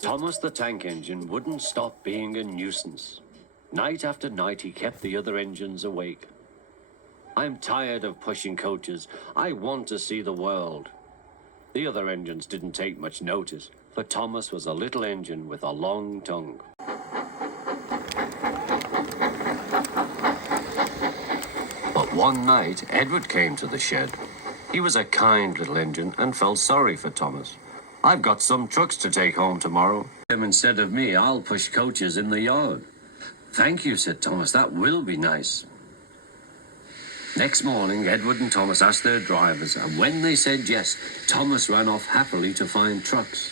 Thomas the Tank Engine wouldn't stop being a nuisance. Night after night, he kept the other engines awake. I'm tired of pushing coaches. I want to see the world. The other engines didn't take much notice, for Thomas was a little engine with a long tongue. But one night, Edward came to the shed. He was a kind little engine and felt sorry for Thomas. "I've got some trucks to take home tomorrow. Instead of me, I'll push coaches in the yard." "Thank you," said Thomas. "That will be nice." Next morning, Edward and Thomas asked their drivers, and when they said yes, Thomas ran off happily to find trucks.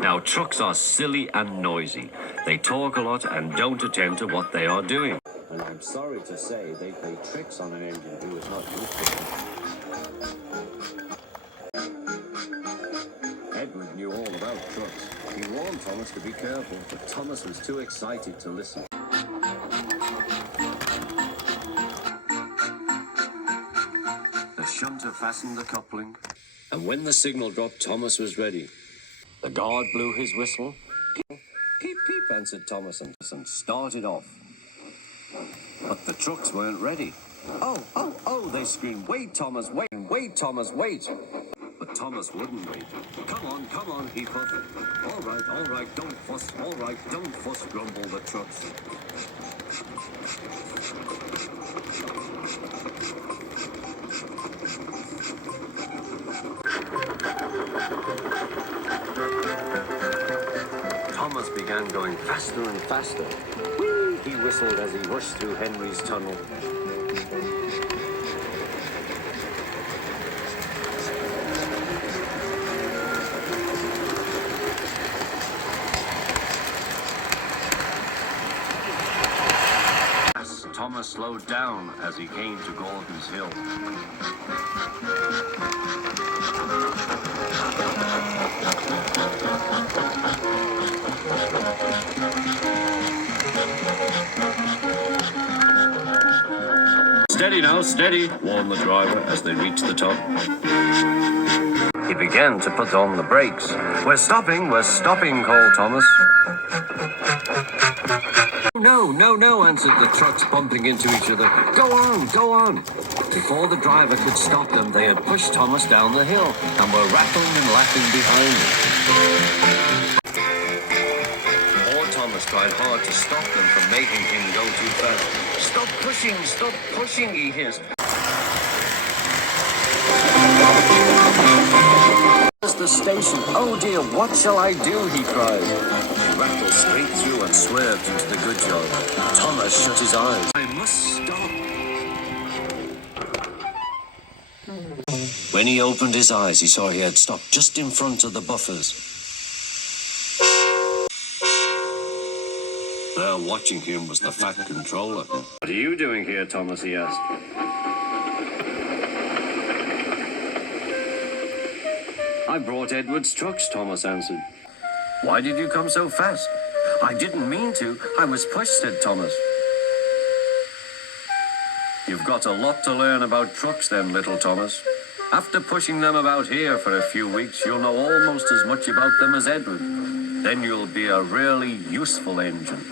Now, trucks are silly and noisy. They talk a lot and don't attend to what they are doing. And I'm sorry to say they play tricks on an engine who is not used to them. Edward knew all about trucks. He warned Thomas to be careful, but Thomas was too excited to listen. The shunter fastened the coupling, and when the signal dropped, Thomas was ready. The guard blew his whistle. "Peep, peep, peep," answered Thomas and started off. But the trucks weren't ready. Oh, they screamed, "Wait, Thomas, wait, wait, Thomas, wait." But Thomas wouldn't wait. Come on, he puffed. All right, don't fuss, all right, don't fuss," grumbled the trucks. Thomas began going faster and faster. Whee! He whistled as he rushed through Henry's tunnel. Thomas slowed down as he came to Gordon's Hill. "Steady now, steady," warned the driver as they reached the top. He began to put on the brakes. We're stopping, called Thomas. No, answered the trucks, bumping into each other. Go on. Before the driver could stop them, they had pushed Thomas down the hill and were rattling and laughing behind him. Poor Thomas tried hard to stop them from making him go too fast. Stop pushing, he hissed. "There's the station. Oh dear, what shall I do?" he cried. He rattled straight through and swerved into the goods yard. Thomas shut his eyes. "I must stop." When he opened his eyes, he saw he had stopped just in front of the buffers. There, watching him, was the fat controller. "What are you doing here, Thomas?" he asked. "I brought Edward's trucks," Thomas answered. "Why did you come so fast?" "I didn't mean to. I was pushed," said Thomas. "You've got a lot to learn about trucks then, little Thomas. After pushing them about here for a few weeks, you'll know almost as much about them as Edward. Then you'll be a really useful engine."